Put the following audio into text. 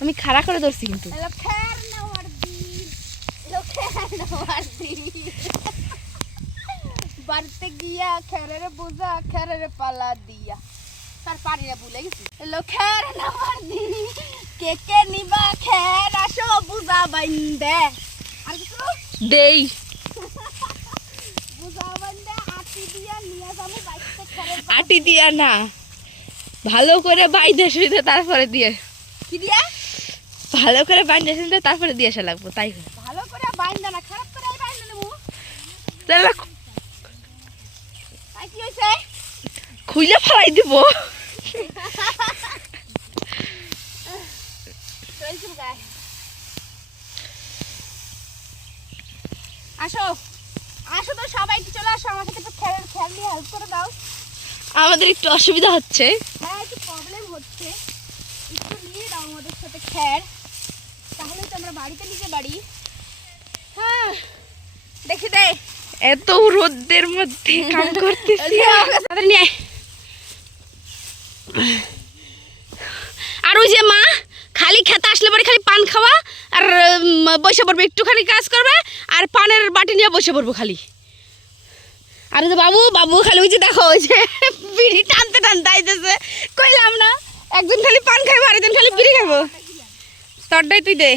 আমি খাড়া করে ধরছি কিন্তু বাড়িতে গিয়া খেরের বোঝা খেরের পালা দিয়া তার পানিরা ভুলে গেছি এলো খের নামার দি কে কে নিবা খের আসো বুঝা বাইন্দে আর কিছু দেই বুঝা বাইন্দে আটি দিয়া নিয়ে যাবো বাইতে খেরের আটি দিয়া না ভালো করে বাইদে শুইতে তারপরে দিয়ে কি দিয়া ভালো করে বাইদে শুইতে তারপরে দিয়ে আসা লাগবো তাই ভালো করে বাইন্দা না খারাপ করে বাইন্দা নেবো তাহলে তাই কি হইছে খুইলে ফেলাই দিব আসো আসো তো সবাই চলে আসো আমার সাথে একটু খেল নিয়ে হেল্প করে দাও আমাদের একটু অসুবিধা হচ্ছে হ্যাঁ একটু প্রবলেম হচ্ছে একটু নিয়ে দাও আমাদের সাথে খের তাহলে তো আমরা বাড়িতে নিতে পারি হ্যাঁ দেখি দে এত রোদের মধ্যে কাম করতেছি নিয়ে আর ওই যে মা খালি খেতে আসলে পরে খালি পান খাওয়া আর বসে পড়বে একটুখানি কাজ করবে আর পানের বাটি নিয়ে বসে পড়বো খালি আর যে বাবু বাবু খালি ওই যে দেখো ওই যে বিড়ি টানতে টানতে আইতেছে কইলাম না একজন খালি পান খাইবো আর একজন খালি বিড়ি খাইবো তোরটাই তুই দে